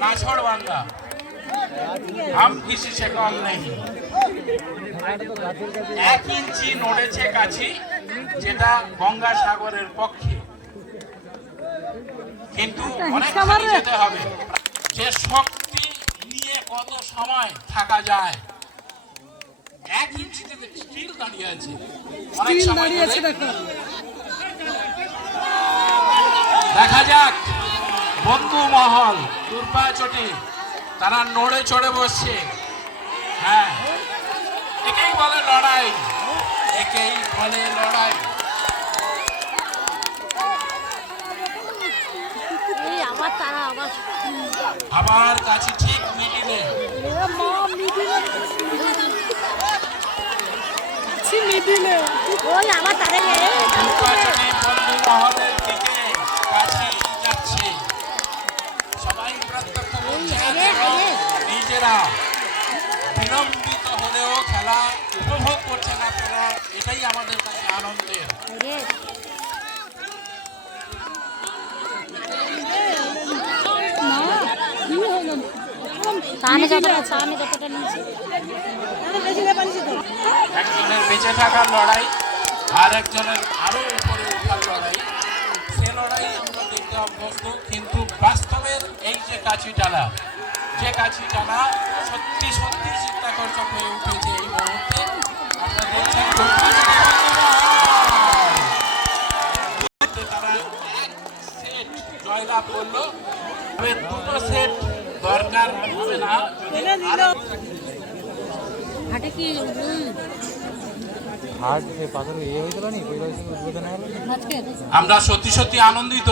নাছড় বান্ধা हम किसी से कम नहीं এক ইঞ্চি নড়েছে কাছি যেটা গঙ্গাসাগরের পক্ষে কিন্তু অনেক যেতে হবে যে শক্তি নিয়ে কত সময় থাকা যায় এক ইঞ্চিতে স্টিল দাঁড়িয়ে আছে অনেক স্টিল সময় দাঁড়িয়ে আছে ধরে দেখো দেখা যাক বন্ধু মহল দুর্বা চটি তারা নড়ে চড়ে বসছে। হ্যাঁ একেই বলে লড়াই একেই বলে লড়াই। আমার তারা আমার আবার কাছে ঠিক মিডিলে মিডিলে ওই আমার তারে। বন্ধু মহলের দিকে কাছে যাচ্ছে সবাই প্রত্যক্ষ করছেন এবং নিজেরা বিলম্বিত হলেও খেলা উপভোগ করছেন আপনারা এটাই আমাদের কাছে আনন্দের একজনের বেঁচে থাকার লড়াই, আর একজনের আরও উপরে ওঠার লড়াই। সে লড়াই আমরা দেখতে অভ্যস্ত, কিন্তু বাস্তবের এই যে কাছি টানা যে কাছি টানা, সত্যি সত্যি চিত্তাকর্ষক হয়ে উঠেছে এই মুহূর্তে। সেট জয়লাভ দুটো সেট দরকার হবে না আমরা সত্যি সত্যি আনন্দিত।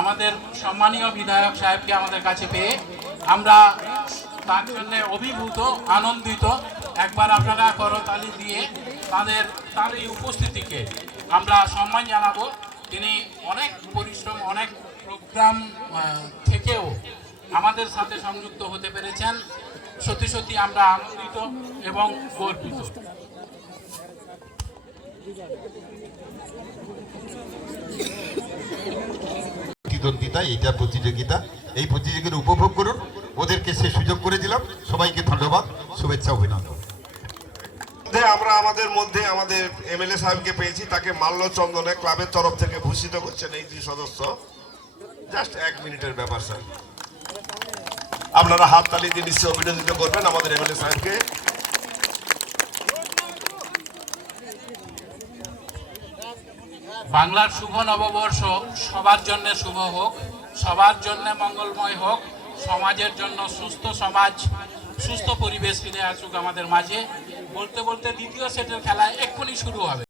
আমাদের সম্মানীয় বিধায়ক সাহেবকে আমাদের কাছে পেয়ে আমরা তার জন্য অভিভূত, আনন্দিত। একবার আপনারা করতালি দিয়ে তাদের, তার এই উপস্থিতিকে আমরা সম্মান জানাব। তিনি অনেক পরিশ্রম, অনেক প্রোগ্রাম থেকেও আমাদের সাথে সংযুক্ত হতে পেরেছেন। সত্যি সত্যি আমরা আনন্দিত এবং গর্বিত। প্রতিদ্বন্দ্বিতা, এইটা প্রতিযোগিতা। এই প্রতিযোগিতা উপভোগ করুন। ওদেরকে সে সুযোগ করে দিলাম। সবাইকে ধন্যবাদ। শুভেচ্ছা অভিনন্দন। আমরা আমাদের মধ্যে আমাদের এমএলএ সাহেবকে পেয়েছি। তাকে মাল্য চন্দনে ক্লাবের তরফ থেকে ভূষিত করছেন এই দুই সদস্য। জাস্ট এক মিনিটের ব্যাপার স্যার। আপনারা হাত তালি দিয়ে নিশ্চয়ই অভিনন্দিত করবেন আমাদের এমএলএ সাহেবকে। বাংলার শুভ নববর্ষ সবার জন্য শুভ হোক। সবার জন্য মঙ্গলময় হোক, সমাজের জন্য সুস্থ সমাজ, সুস্থ পরিবেশ ফিরে আসুক আমাদের মাঝে। বলতে বলতে দ্বিতীয় সেটের খেলা এক্ষুনি শুরু হবে।